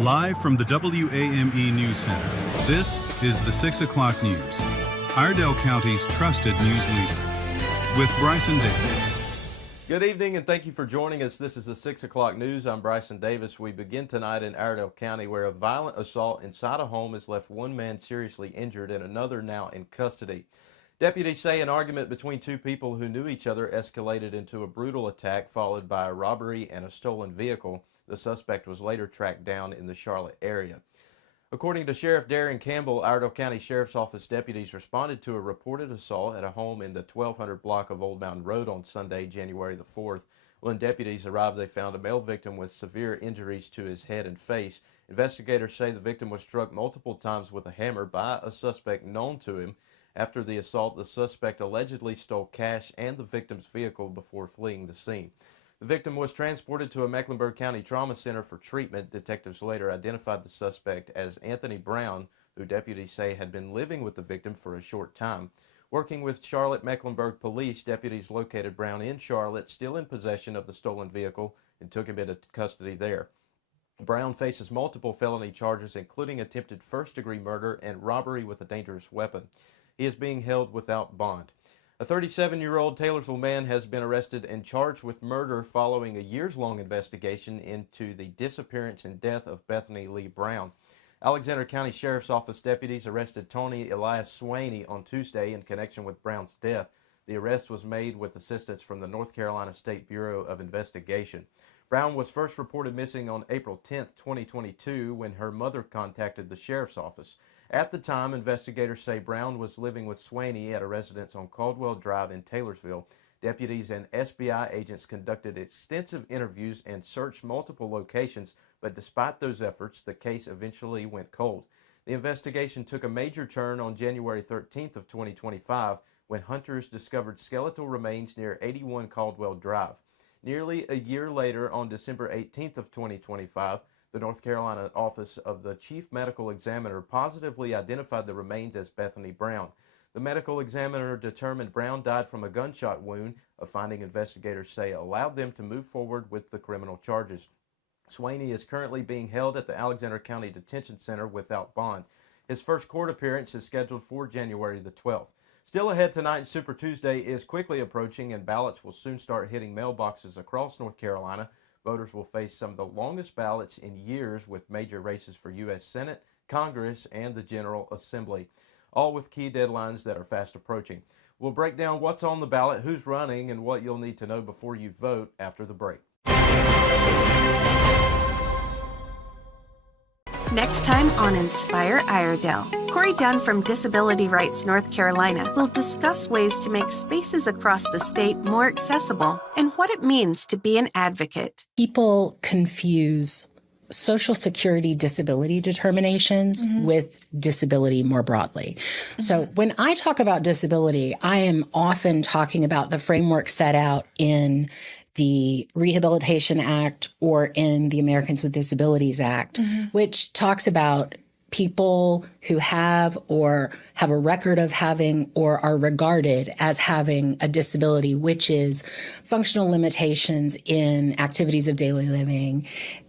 Live from the WAME News Center, this is the 6 o'clock news. Iredell County's trusted news leader. With Bryson Davis. Good evening and thank you for joining us. This is the 6 o'clock news. I'm Bryson Davis. We begin tonight in Iredell County, where a violent assault inside a home has left one man seriously injured and another now in custody. Deputies say an argument between two people who knew each other escalated into a brutal attack followed by a robbery and a stolen vehicle. The suspect was later tracked down in the Charlotte area. According to Sheriff Darren Campbell, Iredell County Sheriff's Office deputies responded to a reported assault at a home in the 1200 block of Old Mountain Road on Sunday, January the 4th. When deputies arrived, they found a male victim with severe injuries to his head and face. Investigators say the victim was struck multiple times with a hammer by a suspect known to him. After the assault, the suspect allegedly stole cash and the victim's vehicle before fleeing the scene. The victim was transported to a Mecklenburg County Trauma Center for treatment. Detectives later identified the suspect as Anthony Brown, who deputies say had been living with the victim for a short time. Working with Charlotte Mecklenburg Police, deputies located Brown in Charlotte, still in possession of the stolen vehicle, and took him into custody there. Brown faces multiple felony charges, including attempted first-degree murder and robbery with a dangerous weapon. He is being held without bond. A 37-year-old Taylorsville man has been arrested and charged with murder following a years-long investigation into the disappearance and death of Bethany Lee Brown. Alexander County Sheriff's Office deputies arrested Tony Elias Swaney on Tuesday in connection with Brown's death. The arrest was made with assistance from the North Carolina State Bureau of Investigation. Brown was first reported missing on April 10, 2022, when her mother contacted the Sheriff's Office. At the time, investigators say Brown was living with Swaney at a residence on Caldwell Drive in Taylorsville. Deputies and SBI agents conducted extensive interviews and searched multiple locations, but despite those efforts, the case eventually went cold. The investigation took a major turn on January 13th of 2025 when hunters discovered skeletal remains near 81 Caldwell Drive. Nearly a year later, on December 18th of 2025, the North Carolina Office of the Chief Medical Examiner positively identified the remains as Bethany Brown. The medical examiner determined Brown died from a gunshot wound, a finding investigators say allowed them to move forward with the criminal charges. Swaney is currently being held at the Alexander County Detention Center without bond. His first court appearance is scheduled for January the 12th. Still ahead tonight, Super Tuesday is quickly approaching and ballots will soon start hitting mailboxes across North Carolina. Voters will face some of the longest ballots in years with major races for U.S. Senate, Congress, and the General Assembly, all with key deadlines that are fast approaching. We'll break down what's on the ballot, who's running, and what you'll need to know before you vote after the break. Next time on Inspire Iredell, Corey Dunn from Disability Rights North Carolina will discuss ways to make spaces across the state more accessible and what it means to be an advocate. People confuse Social Security disability determinations with disability more broadly. So when I talk about disability, I am often talking about the framework set out in the Rehabilitation Act or in the Americans with Disabilities Act, which talks about people who have or have a record of having or are regarded as having a disability, which is functional limitations in activities of daily living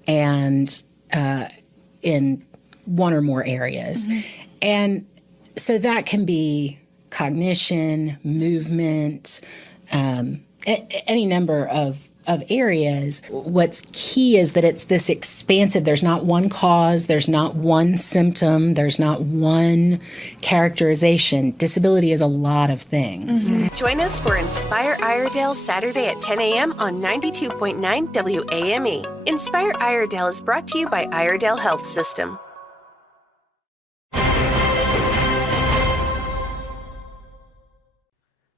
and in one or more areas. And so that can be cognition, movement, any number of areas. What's key is that it's this expansive. There's not one cause, there's not one symptom, there's not one characterization. Disability is a lot of things. Join us for Inspire Iredell Saturday at 10 a.m. on 92.9 WAME. Inspire Iredell is brought to you by Iredell Health System.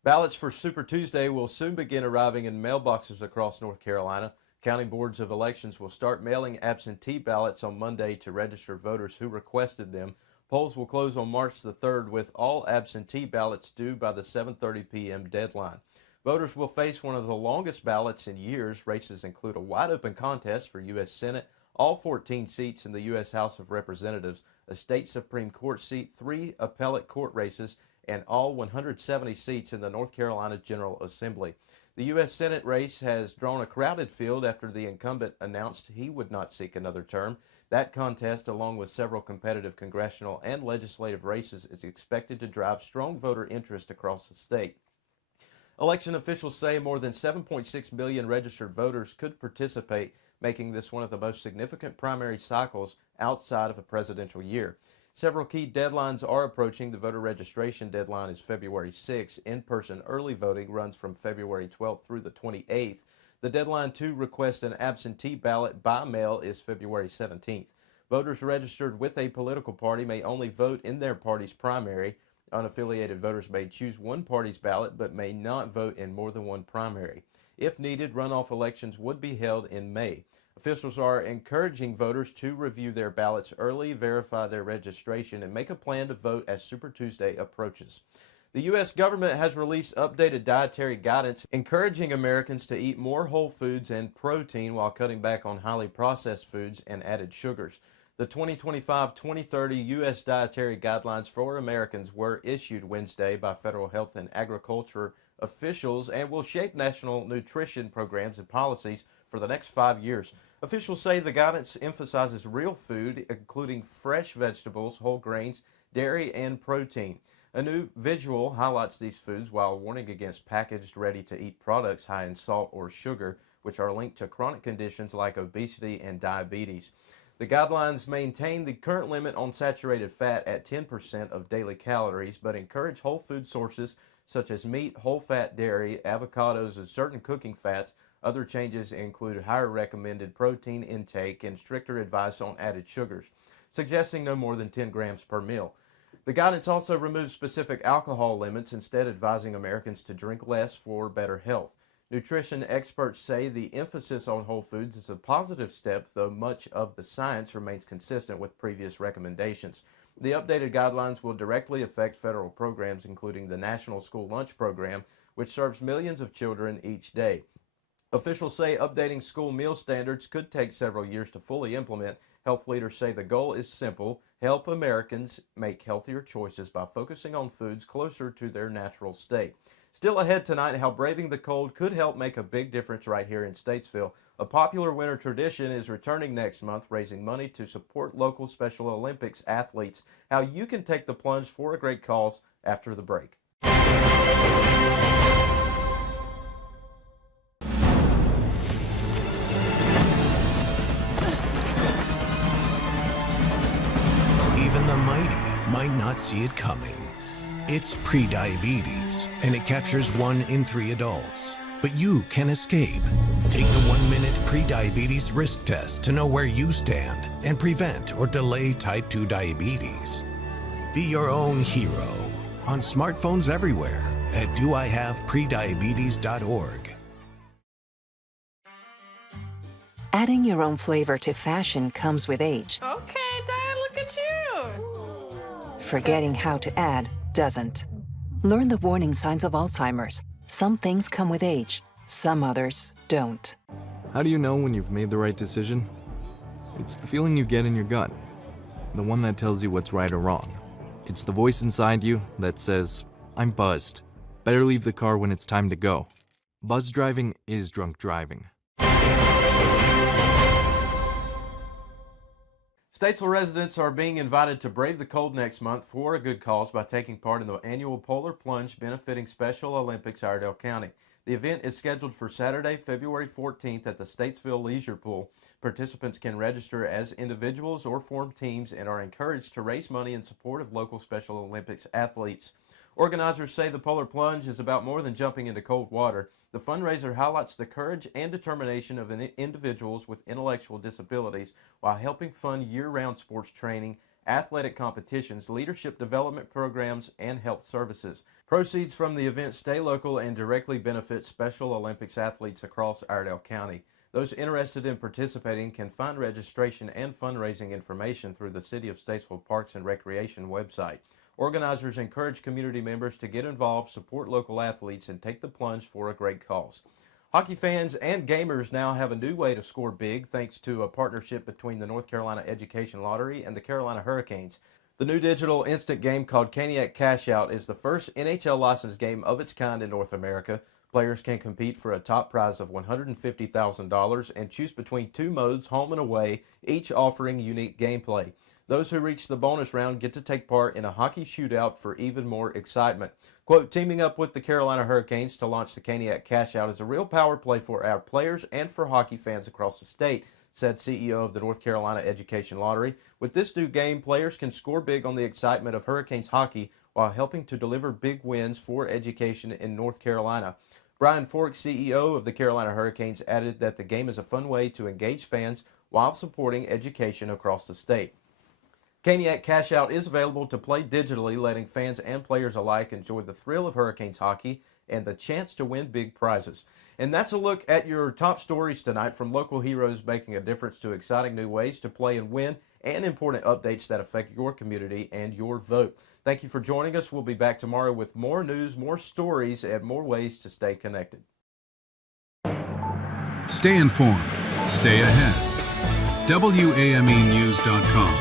Ballots for Super Tuesday will soon begin arriving in mailboxes across North Carolina. County boards of elections will start mailing absentee ballots on Monday to register voters who requested them. Polls will close on March the 3rd with all absentee ballots due by the 7:30 p.m. deadline. Voters will face one of the longest ballots in years. Races include a wide-open contest for U.S. Senate, all 14 seats in the U.S. House of Representatives, a state Supreme Court seat, 3 appellate court races, and all 170 seats in the North Carolina General Assembly. The U.S. Senate race has drawn a crowded field after the incumbent announced he would not seek another term. That contest, along with several competitive congressional and legislative races, is expected to drive strong voter interest across the state. Election officials say more than 7.6 million registered voters could participate, making this one of the most significant primary cycles outside of a presidential year. Several key deadlines are approaching. The voter registration deadline is February 6. In-person early voting runs from February 12th through the 28th. The deadline to request an absentee ballot by mail is February 17th. Voters registered with a political party may only vote in their party's primary. Unaffiliated voters may choose one party's ballot but may not vote in more than one primary. If needed, runoff elections would be held in May. Officials are encouraging voters to review their ballots early, verify their registration, and make a plan to vote as Super Tuesday approaches. The U.S. government has released updated dietary guidance encouraging Americans to eat more whole foods and protein while cutting back on highly processed foods and added sugars. The 2025-2030 U.S. Dietary Guidelines for Americans were issued Wednesday by federal health and agriculture officials and will shape national nutrition programs and policies for the next 5 years. Officials say the guidance emphasizes real food, including fresh vegetables, whole grains, dairy, and protein. A new visual highlights these foods while warning against packaged, ready-to-eat products high in salt or sugar, which are linked to chronic conditions like obesity and diabetes. The guidelines maintain the current limit on saturated fat at 10% of daily calories, but encourage whole food sources such as meat, whole-fat dairy, avocados, and certain cooking fats. Other changes include higher recommended protein intake and stricter advice on added sugars, suggesting no more than 10 grams per meal. The guidance also removes specific alcohol limits, instead advising Americans to drink less for better health. Nutrition experts say the emphasis on whole foods is a positive step, though much of the science remains consistent with previous recommendations. The updated guidelines will directly affect federal programs, including the National School Lunch Program, which serves millions of children each day. Officials say updating school meal standards could take several years to fully implement. Health leaders say the goal is simple: help Americans make healthier choices by focusing on foods closer to their natural state. Still ahead tonight, how braving the cold could help make a big difference right here in Statesville. A popular winter tradition is returning next month, raising money to support local Special Olympics athletes. How you can take the plunge for a great cause after the break. Even the mighty might not see it coming. It's prediabetes, and it captures 1 in 3 adults. But you can escape. Take the 1-minute prediabetes risk test to know where you stand and prevent or delay type 2 diabetes. Be your own hero on smartphones everywhere at doihaveprediabetes.org. Adding your own flavor to fashion comes with age. Okay, Dad, look at you. Forgetting how to add doesn't. Learn the warning signs of Alzheimer's. Some things come with age, some others don't. How do you know when you've made the right decision? It's the feeling you get in your gut, the one that tells you what's right or wrong. It's the voice inside you that says, I'm buzzed. Better leave the car when it's time to go. Buzz driving is drunk driving. Statesville residents are being invited to brave the cold next month for a good cause by taking part in the annual Polar Plunge benefiting Special Olympics Iredell County. The event is scheduled for Saturday, February 14th at the Statesville Leisure Pool. Participants can register as individuals or form teams and are encouraged to raise money in support of local Special Olympics athletes. Organizers say the Polar Plunge is about more than jumping into cold water. The fundraiser highlights the courage and determination of individuals with intellectual disabilities while helping fund year-round sports training, athletic competitions, leadership development programs, and health services. Proceeds from the event stay local and directly benefit Special Olympics athletes across Iredell County. Those interested in participating can find registration and fundraising information through the City of Statesville Parks and Recreation website. Organizers encourage community members to get involved, support local athletes, and take the plunge for a great cause. Hockey fans and gamers now have a new way to score big thanks to a partnership between the North Carolina Education Lottery and the Carolina Hurricanes. The new digital instant game called Caniac Cash Out is the first NHL licensed game of its kind in North America. Players can compete for a top prize of $150,000 and choose between 2 modes, home and away, each offering unique gameplay. Those who reach the bonus round get to take part in a hockey shootout for even more excitement. Quote, teaming up with the Carolina Hurricanes to launch the Caniac Cash Out is a real power play for our players and for hockey fans across the state, said CEO of the North Carolina Education Lottery. With this new game, players can score big on the excitement of Hurricanes hockey while helping to deliver big wins for education in North Carolina. Brian Fork, CEO of the Carolina Hurricanes, added that the game is a fun way to engage fans while supporting education across the state. Caniac Cash Out is available to play digitally, letting fans and players alike enjoy the thrill of Hurricanes hockey and the chance to win big prizes. And that's a look at your top stories tonight, from local heroes making a difference to exciting new ways to play and win, and important updates that affect your community and your vote. Thank you for joining us. We'll be back tomorrow with more news, more stories, and more ways to stay connected. Stay informed. Stay ahead. WAMEnews.com